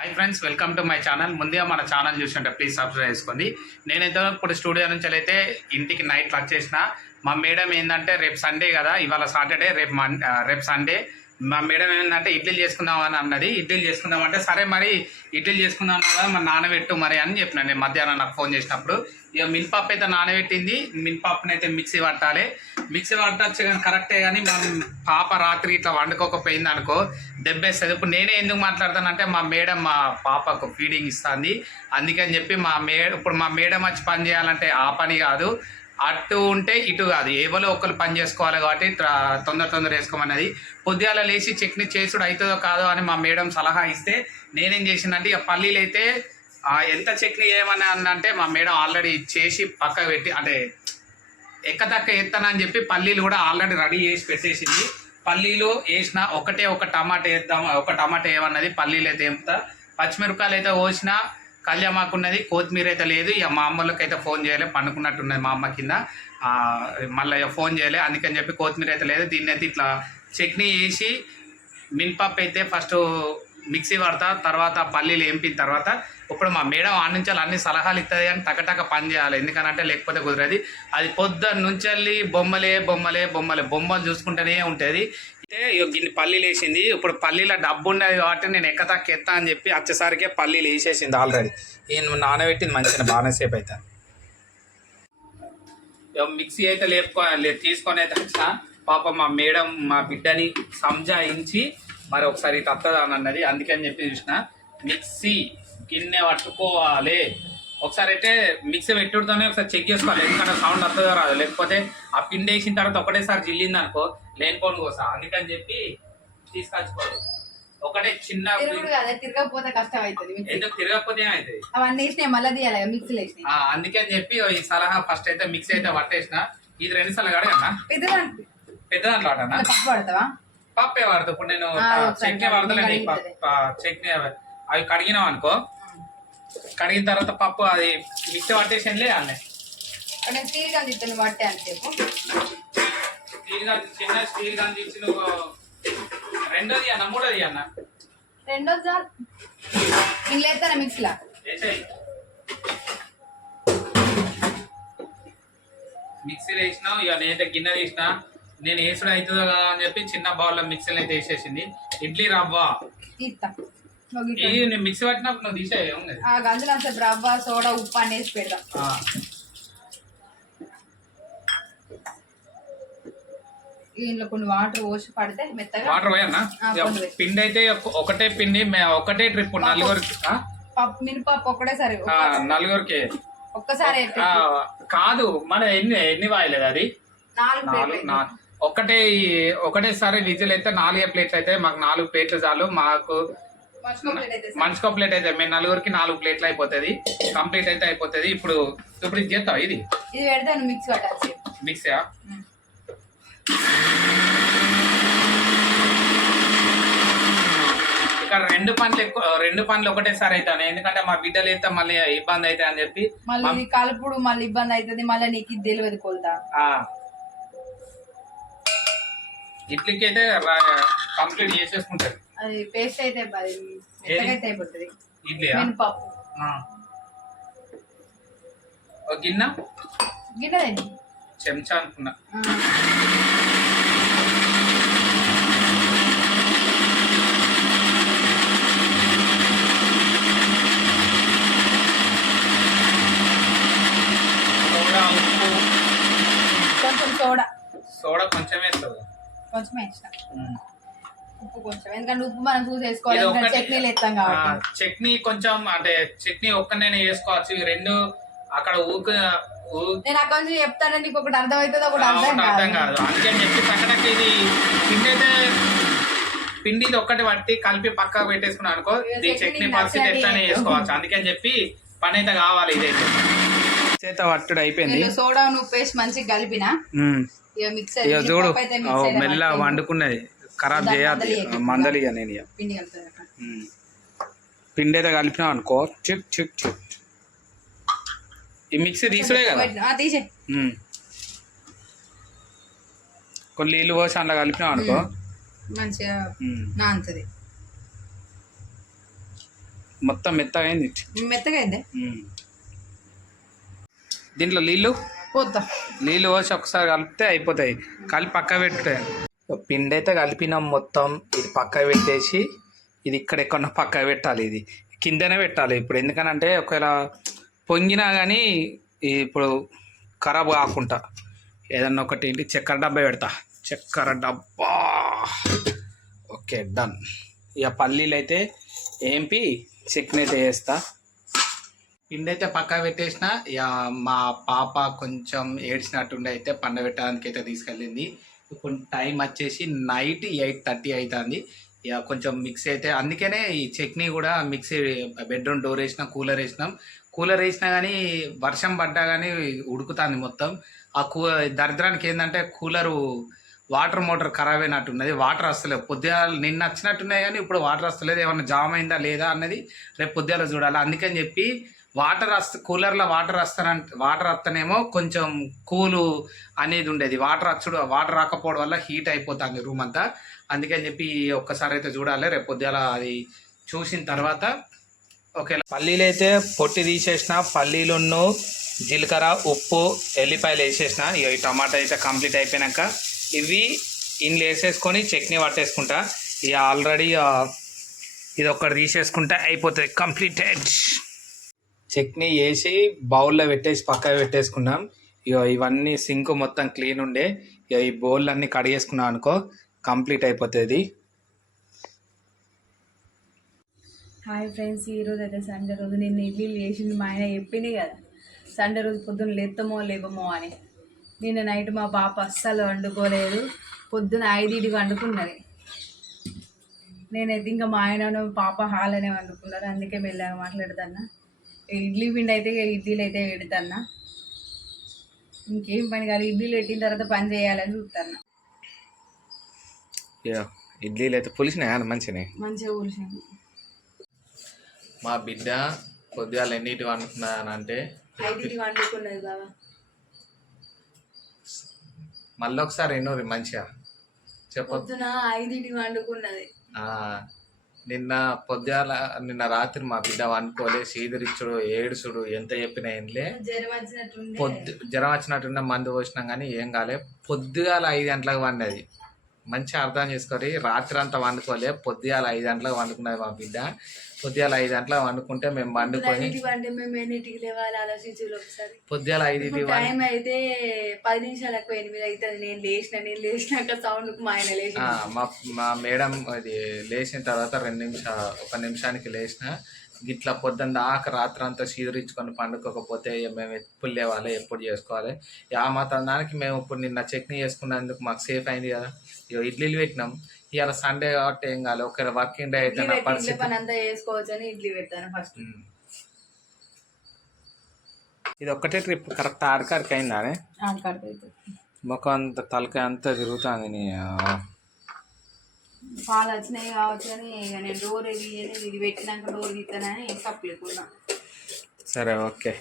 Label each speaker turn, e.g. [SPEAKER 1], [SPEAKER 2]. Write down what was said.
[SPEAKER 1] Hi friends welcome to my channel ముందుగా మన channel చూస్తుంటే ప్లీజ్ సబ్స్క్రైబ్ చేసుకోండి. నేనైతే ఇప్పుడు స్టూడియో నుంచి అయితే ఇంటికి నైట్ వచ్చేసిన మా మేడం ఏంటంటే రేపు సండే కదా ఇవాళ సాటర్డే రేపు మన్ రేపు సండే మా మేడం ఏంటంటే ఇడ్లీ చేసుకుందాం అని అన్నది. ఇడ్లీ చేసుకుందాం అంటే సరే మరి ఇడ్లీ చేసుకుందాం కదా మరి నానబెట్టు మరి అని చెప్పిన నేను మధ్యాహ్నం నాకు ఫోన్ చేసినప్పుడు. ఇక మినపప్పు అయితే నానబెట్టింది. మినపప్పుని అయితే మిక్సీ పట్టాలి. మిక్సీ పట్టచ్చు కానీ కరెక్టే కానీ మా పాప రాత్రి ఇట్లా వండుకోకపోయింది అనుకో దెబ్బేస్తుంది. ఇప్పుడు నేనే ఎందుకు మాట్లాడతానంటే మా మేడం మా పాపకు ఫీడింగ్ ఇస్తుంది. అందుకని చెప్పి మా మే ఇప్పుడు మా మేడం వచ్చి పని చేయాలంటే ఆ పని కాదు. అటు ఉంటే ఇటు కాదు. ఏవలో ఒకరు పని చేసుకోవాలి కాబట్టి తొందర తొందర వేసుకోమన్నది. పొద్దుగాల లేచి చట్నీ చేసుడు అవుతుందో కాదో అని మా మేడం సలహా ఇస్తే నేనేం చేసిందంటే ఇక పల్లీలు అయితే ఎంత చట్నీ చేయమని అంటే మా మేడం ఆల్రెడీ చేసి పక్కకు పెట్టి అంటే ఎక్కదక్క ఎత్తానని చెప్పి పల్లీలు కూడా ఆల్రెడీ రెడీ చేసి పెట్టేసింది. పల్లీలు వేసిన ఒకటే ఒక టమాటా వేద్దాం ఒక టమాటా ఏమన్నది పల్లీలు అయితే ఏంపుతా పచ్చిమిరపకాయలు అయితే కోసిన కళ్యామాకున్నది కొత్తిమీర అయితే లేదు. ఇక మా అమ్మలకి అయితే ఫోన్ చేయలే పండుకున్నట్టున్నది మా అమ్మ కింద. మళ్ళీ ఫోన్ చేయలే. అందుకని చెప్పి కొత్తిమీర అయితే లేదు. దీన్ని అయితే ఇట్లా చట్నీ వేసి మినపప్పు అయితే ఫస్ట్ మిక్సీ పడతా తర్వాత పల్లీలు ఏంపిన తర్వాత ఇప్పుడు మా మేడం ఆ నుంచి అన్ని సలహాలు ఇస్తుంది కానీ టకటక పని చేయాలి. ఎందుకనంటే లేకపోతే కుదరది. అది పొద్దున్న నుంచి వెళ్ళి బొమ్మలే బొమ్మలే బొమ్మలే. బొమ్మలు చూసుకుంటూనే ఉంటుంది. అయితే ఇగో గిన్ని పల్లీలు వేసింది. ఇప్పుడు పల్లీల డబ్బు ఉన్నది కాబట్టి నేను ఎక్కతాక ఎత్తా అని చెప్పి వచ్చేసరికే పల్లీలు వేసేసింది ఆల్రెడీ. ఈయన నానబెట్టింది మంచిగా బాగానే సేపు అవుతుంది ఇగో మిక్సీ అయితే లేపుకో తీసుకొని అయితే వచ్చిన పాప మా మేడం మా బిడ్డని సంజాయించి మరి ఒకసారి తత్తదా అన్నది అందుకని చెప్పి చూసిన. మిక్సీ గిన్నె పట్టుకోవాలి. ఒకసారి అయితే మిక్సీ పెట్టుడుతోనే ఒకసారి చెక్ చేసుకోవాలి. ఎందుకంటే సౌండ్ వస్తుందో రాదు. లేకపోతే ఆ పిండి వేసిన తర్వాత ఒకటేసారి జిల్లింది అనుకో లేనిపోను కోసం అందుకని చెప్పి తీసుకొచ్చుకోవాలి. ఒకటే చిన్న
[SPEAKER 2] తిరగకపోతే కష్టం అవుతుంది
[SPEAKER 1] ఎందుకు తిరగకపోతే ఏమవుతుంది
[SPEAKER 2] అవన్నీ వేసినాయి మళ్ళీ తీయాలి మిక్సీలో వేసినాయి
[SPEAKER 1] అందుకని చెప్పి ఈ సలహా ఫస్ట్ అయితే మిక్సీ అయితే పట్టేసిన. ఇది రెండు సార్లు కడగన్నా
[SPEAKER 2] పెద్ద దాంట్లో
[SPEAKER 1] పెద్ద దాంట్లో ఆడనా
[SPEAKER 2] పప్పు పడతావా
[SPEAKER 1] పప్పే వాడతా. ఇప్పుడు నేను చట్నీ. ప- చట్నీ అవి అవి కడిగినాం అనుకో కడిగిన తర్వాత పప్పు అది మిక్సీ పట్టేసి అన్నీ
[SPEAKER 2] నేను స్టీల్ కానీ తిట్టాను పట్టే చెప్పు.
[SPEAKER 1] స్టీల్ గాంధీ చిన్న స్టీల్ గాంధీ ఇచ్చి నువ్వు రెండోది అన్న మూడోది అన్న.
[SPEAKER 2] రెండో జార్ నేను లేస్తాను మిక్సీలో?
[SPEAKER 1] మిక్సీలో వేసినావు ఇక నేనైతే గిన్నె తీసిన. నేను వేసుడు అవుతుందో కదా అని చెప్పి చిన్న బౌల్లో మిక్సీలో అయితే వేసేసింది. ఇడ్లీ రవ్వ.
[SPEAKER 2] తీస్తా.
[SPEAKER 1] మిక్సీ పట్టినప్పుడు నువ్వు తీసే
[SPEAKER 2] ఆ గంజులు అంత రవ్వ సోడా ఉప్పు అని వేసి పెడదాం
[SPEAKER 1] ఆ.
[SPEAKER 2] దీంట్లో కొన్ని వాటర్ పోసి పడితే మెత్తగా
[SPEAKER 1] వాటర్ పోయన్నా. పిండి అయితే ఒక- ఒకటే పిండి ఒకటే ట్రిప్ నలుగురికి?
[SPEAKER 2] పప్పు మినపప్పు ఒక్కటేసారి
[SPEAKER 1] ఆ, నలుగురికి.
[SPEAKER 2] ఒక్కసారి
[SPEAKER 1] కాదు మన ఎన్ని ఎన్ని వాయలేదు అది? ఒకటే ఈ- ఒకటేసారి విజిల్ అయితే నాలుగే ప్లేట్లు అయితే మాకు నాలుగు ప్లేట్లు చాలు. మాకు మనిషికో ప్లేట్ అయితే మేము నలుగురికి నాలుగు ప్లేట్లు అయిపోతుంది. కంప్లీట్ అయితే అయిపోతుంది. ఇప్పుడు ఇప్పుడు ఇది చేస్తావు? ఇది?
[SPEAKER 2] ఇది పెడితే నువ్వు మిక్స్ పట్టాల్సి
[SPEAKER 1] మిక్సా ఇక్కడ రెండు పనులు ఎక్కువ రెండు పనులు ఒకటేసారి అవుతాను. ఎందుకంటే మా బిడ్డలు అయితే మళ్ళీ ఇబ్బంది అవుతాయి అని చెప్పి.
[SPEAKER 2] మళ్ళీ కలుపుడు మళ్ళీ ఇబ్బంది అవుతుంది. మళ్ళీ నీకు ఇది తెలియదు కొలుతా.
[SPEAKER 1] ఆ, ఇడ్లీకి అయితే కంప్లీట్ చేసేసుకుంటారు.
[SPEAKER 2] అది పేస్ట్ అయితే అది మెత్తగా అయితే అయిపోతుంది. మినపప్పు.
[SPEAKER 1] ఒక గిన్నె?
[SPEAKER 2] గిన్నెదండి
[SPEAKER 1] చెంచా అనుకున్నా.
[SPEAKER 2] కొంచెం సోడా.
[SPEAKER 1] సోడా కొంచెం వేస్తుంది
[SPEAKER 2] కొంచెం వేసిన ఉప్పు కొంచెం. ఎందుకంటే ఉప్పు మనం చూసి వేసుకోవాలి. చట్నీలు కాబట్టి.
[SPEAKER 1] చట్నీ కొంచెం అంటే చట్నీ ఒక్కనే వేసుకోవచ్చు రెండు అక్కడ ఊక ఊ-
[SPEAKER 2] నేను అక్కడ నుంచి చెప్తాను నీకు ఒకటి అర్థం అవుతుంది ఒకటి అర్థం కాదు.
[SPEAKER 1] అందుకని చెప్పి పక్కనకి ఇది పిండి అయితే పిండి ఒక్కటి పట్టి కలిపి పక్కకు పెట్టేసుకున్నాను అనుకో ఈ
[SPEAKER 2] చట్నీ
[SPEAKER 1] పరిస్థితి ఎట్లానే
[SPEAKER 2] చేసుకో.
[SPEAKER 1] చేసుకోవచ్చు. అందుకని చెప్పి పని అయితే కావాలి ఇదైతే. చేత పట్టుడు అయిపోయింది.
[SPEAKER 2] సోడా ఉప్పు వేసి మంచిగా కలిపిన. ఇక మిక్సర్
[SPEAKER 1] చూడు. మెల్ల. వండుకున్నది. ఖరాబ్ చేయద్దు
[SPEAKER 2] మందలియ్యకు.
[SPEAKER 1] మందలిగా నేను
[SPEAKER 2] పిండి
[SPEAKER 1] అయితే కలిపినాం అనుకో. చిక్ చిక్ చిక్ ఈ మిక్సీ తీసుడే కదా. కొన్ని నీళ్ళు పోసి అందులో కలిపినాం అనుకో.
[SPEAKER 2] మంచిగా
[SPEAKER 1] మొత్తం మెత్తగా అయింది
[SPEAKER 2] మెత్తగా అయిందే.
[SPEAKER 1] దీంట్లో నీళ్ళు?
[SPEAKER 2] పోతా
[SPEAKER 1] నీళ్ళు పోసి ఒకసారి కలిపితే అయిపోతాయి. కలిపి పక్క పెట్టే పిండి అయితే కలిపినాం మొత్తం. ఇది పక్క పెట్టేసి ఇది ఇక్కడ ఎక్కడ పక్క పెట్టాలి ఇది. కిందనే పెట్టాలి ఇప్పుడు. ఎందుకనంటే ఒకవేళ పొంగినా కానీ ఇప్పుడు ఖరాబ్ కాకుండా ఏదన్నా ఒకటి ఏంటి? చక్కెర డబ్బా పెడతా. చక్కెర డబ్బా. Okay done. ఇక పల్లీలు అయితే ఏంపి? చట్నీ అయితే వేస్తా. పిండి అయితే పక్కా పెట్టేసిన. ఇక మా పాప కొంచెం ఏడ్చినట్టుండి అయితే పండబెట్టడానికి అయితే తీసుకెళ్ళింది. ఇప్పుడు టైం వచ్చేసి నైట్ ఎయిట్ థర్టీ అవుతుంది ఇక కొంచెం మిక్స్ అయితే అందుకనే ఈ చట్నీ కూడా మిక్సీ బెడ్రూమ్ డోర్ వేసినాం కూలర్ వేసినాం. కూలర్ వేసినా కానీ వర్షం పడ్డా కానీ ఉడుకుతుంది మొత్తం. ఆ కూ దరిద్రానికి ఏంటంటే కూలరు వాటర్ మోటార్ ఖరాబ్ అయినట్టున్నది. వాటర్ వస్తలేదు పొద్దుగా నిన్న వచ్చినట్టున్నాయి కానీ ఇప్పుడు వాటర్ వస్తలేదు ఏమన్నా జామ్ అయిందా లేదా అన్నది రేపు పొద్దుగాల చూడాలి. అందుకని చెప్పి వాటర్ వస్త కూలర్లో వాటర్ వస్తానంట వాటర్ వస్తేనేమో కొంచెం కూలు అనేది ఉండేది. వాటర్ వచ్చుడు వాటర్ రాకపోవడం వల్ల హీట్ అయిపోతుంది రూమ్ అంతా. అందుకని చెప్పి ఒక్కసారి అయితే చూడాలి. రేపు పొద్దుగాల అది చూసిన తర్వాత ఓకే పల్లీలు అయితే పొట్టి తీసేసిన పల్లీలున్ను జీలకర్ర ఉప్పు ఎల్లిపాయలు వేసేసిన ఇక ఈ టమాటా అయితే కంప్లీట్ అయిపోయాక ఇవి ఇండ్లు వేసేసుకొని చట్నీ పట్టేసుకుంటా. ఇక ఆల్రెడీ ఇది ఒక్కటి తీసేసుకుంటే అయిపోతుంది కంప్లీటెడ్. చట్నీ వేసి బౌల్లో పెట్టేసి పక్క పెట్టేసుకున్నాం. ఇక ఇవన్నీ సింక్ మొత్తం క్లీన్ ఉండే. ఇక ఈ బౌల్ అన్నీ కడిగేసుకున్నాం అనుకో కంప్లీట్ అయిపోతుంది.
[SPEAKER 2] హాయ్ ఫ్రెండ్స్ ఈరోజు అయితే సండే రోజు. నేను ఇడ్లీలు చేసింది మా ఆయన చెప్పింది కదా. సండే రోజు పొద్దున్న లేస్తామో లేవమో అని. నిన్న నైట్ మా పాప అస్సలు వండుకోలేదు. పొద్దున ఐదింటికి వండుకున్నది. నేనైతే ఇంకా మా ఆయన పాప హాల్ అనే వండుకున్నారు. అందుకే మెల్లగా మాట్లాడదన్నా ఇడ్లీ పిండి అయితే ఇక ఇడ్లీలు అయితే పెడతాన్నా. ఇంకేం పని కాదు ఇడ్లీలు పెట్టిన తర్వాత పని చేయాలని చూస్తాను
[SPEAKER 1] ఇడ్లీలు అయితే పులిసినాయి మంచిగా
[SPEAKER 2] మంచిగా కూర్చుంది
[SPEAKER 1] మా బిడ్డ పొద్దుగాల ఎన్నిటి వండుకున్నానంటే
[SPEAKER 2] వండుకున్నది బాబా
[SPEAKER 1] మళ్ళీ ఒకసారి ఎన్నో మంచిగా చెప్పొద్దు.
[SPEAKER 2] పొద్దున ఐదింటికి వండుకున్నది.
[SPEAKER 1] ఆ, నిన్న పొద్దుగాల నిన్న రాత్రి మా బిడ్డ వండుకోలే సీదరిచ్చుడు ఏడుచుడు ఎంత చెప్పినా ఏంలే. పొద్దు జ్వరం వచ్చినట్టున్న మందు పోసినాం కానీ ఏం కాలే. పొద్దుగాల ఐదు గంటలకు వండేది మంచిగా అర్థం చేసుకోరి రాత్రి అంతా వండుకోలే పొద్దుగాల ఐదు గంటలకు వండుకున్నది మా బిడ్డ. పొద్దుగాల ఐదు గంటలకు వండుకుంటే మేము వండుకొని పొద్దుగాల వండి
[SPEAKER 2] టైం అయితే పది నిమిషాలకు ఎనిమిది అవుతుంది నేను లేచిన నేను లేచినాక సౌండ్ మా ఆయన లేచి
[SPEAKER 1] ఆ, మా మా మేడం అది లేచిన తర్వాత రెండు నిమిషాలు ఒక నిమిషానికి లేచిన గిట్లా పొద్దున్న దాకా రాత్రి అంతా సీదరించుకొని పండుకోకపోతే మేము ఎప్పుడు లేవాలి ఎప్పుడు చేసుకోవాలి? ఆ మాత్రం దానికి మేము ఇప్పుడు నిన్న చట్నీ చేసుకున్నందుకు మాకు సేఫ్ అయింది కదా. ఇక ఇడ్లీలు పెట్టినాం. ఇవాళ సండే కాబట్టి ఏం కాదు ఒకవేళ వర్కింగ్ డే అయితే పరిస్థితి.
[SPEAKER 2] ఇడ్లీ పెడతాను ఫస్ట్.
[SPEAKER 1] ఇది ఒక్కటే ట్రిప్ కరెక్ట్ ఆడకాడికి
[SPEAKER 2] ఆడకాడుతుంది
[SPEAKER 1] ముఖం అంత తలకాయ అంతా తిరుగుతుంది నీ.
[SPEAKER 2] పాలు వచ్చినాయి కావచ్చు అని ఇక నేను డోర్ ఇది ఇది పెట్టినాక డోర్ తీస్తానని కప్పులేకున్నా
[SPEAKER 1] సరే ఓకే.